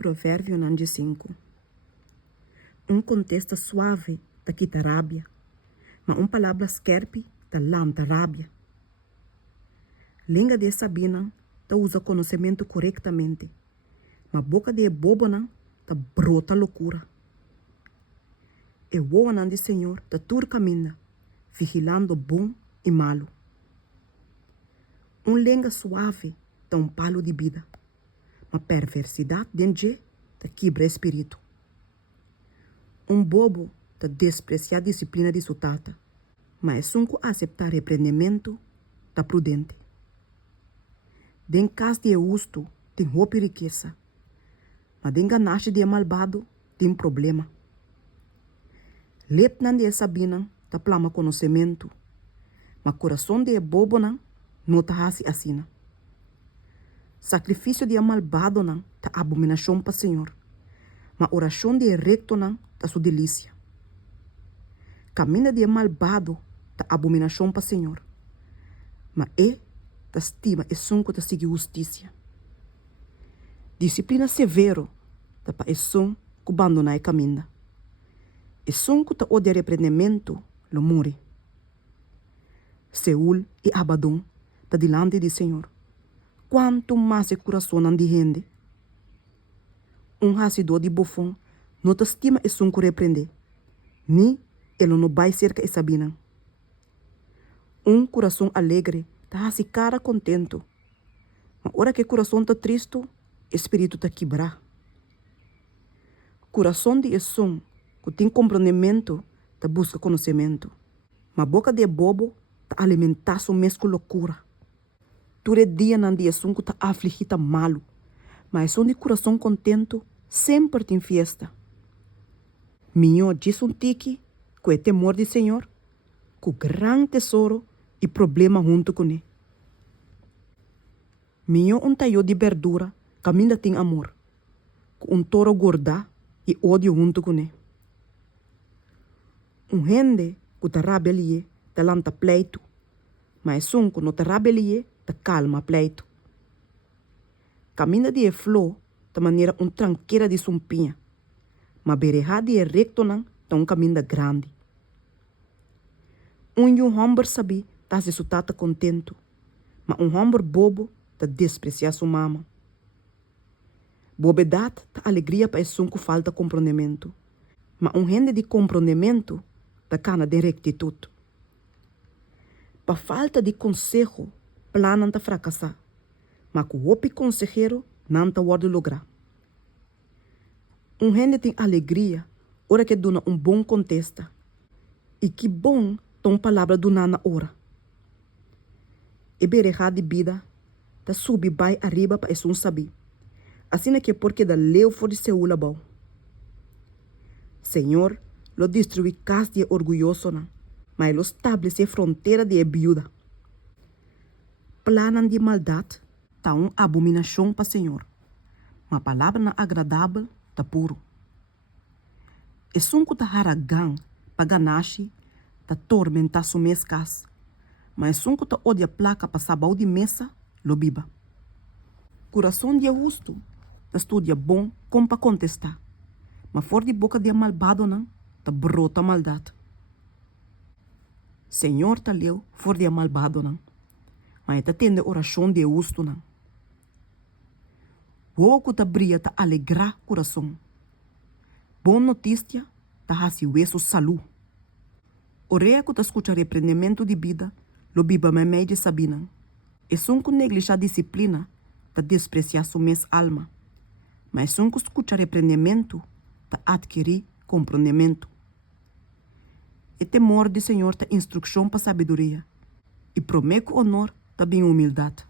Provérbio 95. Contesta suave ta quita rábia, mas palavra skerpe ta lanta rábia. Língua de Sabina ta usa conhecimento corretamente, mas boca de bobo não ta brota loucura. E o de Senhor ta tur caminha, vigilando bom e malo. Língua suave ta palo de vida, mas perversidade dentro ta quebra espírito. Bobo ta desprecia a disciplina de sua tata, mas sunco aceitar repreendimento ta prudente. Den caso de justo tem roupa e riqueza, mas den ganache de malvado tem problema. Lepnan de Sabina ta plama conhecimento, mas coração de bobo não ta hasi assina. Sacrifício de malvado ta abominação para Senhor, mas oração de recto ta sua delícia. Caminho de malvado ta abominação para Senhor, mas ta estima e sunco ta seguir justiça. Disciplina severo ta pa e sun que abandonar e caminho. E sunco ta odia repreendimento lo muri. Seul e Abaddon ta dilante de Senhor. Quanto mais e coração de gente. Hasidor de bofão não te estima e sunco repreender. Ni ele não vai cerca e sabina. Coração alegre ta hasi cara contento. Mas ora que coração ta triste, espírito ta quebrar. Coração de som que tem compreendimento ta busca conhecimento. Mas boca de bobo ta alimentar sua mesma loucura. Ture dia nan dia som que ta afligita malo, mas som de coração contento sempre tem festa. Minho diz tiki, que é temor de Senhor, com grande tesouro e problema junto com ele. Minho taio de verdura, caminha tem amor, com toro gorda e ódio junto com ele. Gente que ta rabelie, ta lanta pleito, mas som que não ta rabelie, ta calma pleito. Caminha de flor, ta maneira tranqueira de sumpinha, mas bereha de recto ta caminho grande. Homem sabe ta se sutata contento, mas homem bobo ta desprecia sua mama. Bobedade ta alegria para esse que falta compreendimento, mas gente de compreendimento ta cana de rectitude. Pa falta de conselho, planam ta fracassar, mas com o consejero não ta pode lograr. Gente tem alegria, ora que dona bom contesta, e que bom tom palavra dona na hora. E bereja de vida, ta subi bai arriba para esse saber. Assim é que porque da leu for de Seul abau. Senhor, lo destruí casa de orgulhoso, mas lo estabelece fronteira de viúva. Planan de maldade, ta abominação para Senhor, mas palavra na agradável, ta puro. E sunco ta haragang, pa ganache, ta tormenta su mescas, mas sunco ta odia placa pa sabau de mesa, lo biba. Coração de justo, ta estudia bom como pa contestar, mas for de boca de malvado ta brota maldade. Senhor ta leu for de malvado mas ta tende oração de justo Pouco ta bria ta alegra coração. Boa notícia ta hasi hueso salu. Oreia que ta escuta repreendimento de vida, lo biba memei de Sabina. E sunco neglijar disciplina, ta despreciar sua mes alma. Mas sunco escuta repreendimento, ta adquirir compreendimento. E temor de Senhor ta instrução para sabedoria. E prometo honor ta bem humildade.